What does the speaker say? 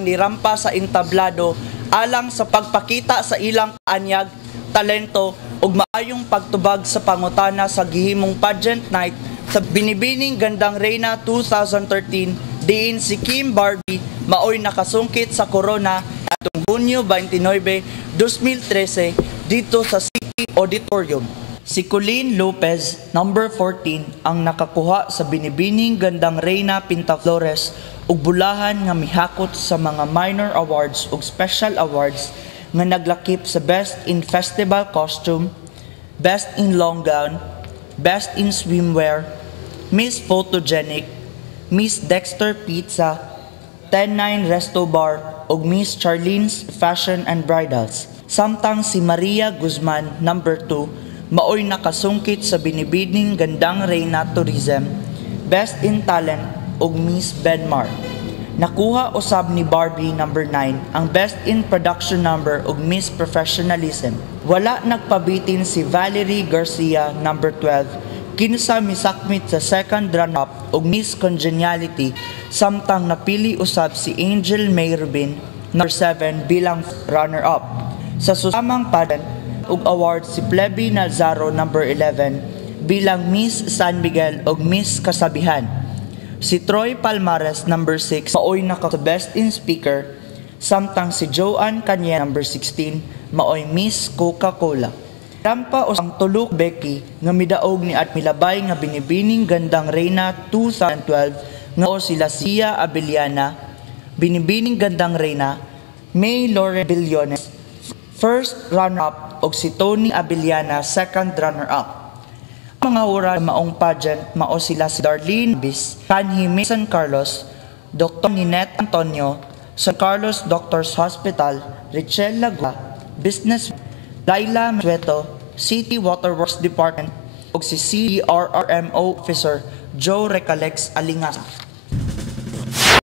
nirampa sa entablado alang sa pagpakita sa ilang kaanyag, talento ug maayong pagtubag sa pangutana sa gihimong pageant night sa Binibining Gandang Reyna 2013 diin si Kim Barbie maoy nakasungkit sa corona atong Hunyo 29, 2013 dito sa City Auditorium. Si Colleen Lopez, number 14, ang nakakuha sa Binibining Gandang Reyna Pintaflores ug bulahan nga mihakot sa mga minor awards ug special awards nga naglakip sa Best in Festival Costume, Best in Long Gown, Best in Swimwear, Miss Photogenic, Miss Dexter Pizza, 109 Resto Bar ug Miss Charlene's Fashion and Bridals. Samtang si Maria Guzman, number 2, maoy nakasungkit sa Binibining Gandang Reyna Tourism, Best in Talent ug Miss Benmar. Nakuha usab ni Barbie, number 9, ang Best in Production Number ug Miss Professionalism. Wala nagpabitin si Valerie Garcia, number 12, kinsa misakmit sa second runner-up ug Miss Congeniality, samtang napili usab si Angel May Rubin, number 7, bilang runner-up. Sa susamang pageant ug award si Pleby Nalzaro, number 11, bilang Miss San Miguel ug Miss Kasabihan. Si Troy Palmares, number 6, maoy naka Best in Speaker, samtang si Joanne Kanye, number 16, maoy Miss Coca-Cola. Rampa ang tulok Becky nga midaog ni at milabay nga Binibining Gandang Reyna 2012 nga o sila Sia Abeliana, Binibining Gandang Reyna, May Lore Billones, first runner-up, og si Tony Abeliana, second runner-up. Ang mga ura maong pageant mao sila si Darlene Bis, Kanhime San Carlos, Dr. Ninette Antonio, San Carlos Doctors Hospital, Richelle Lagua, Business, Laila Mesueto, City Waterworks Department, og si CRRMO Officer Joe Recalex Alingas.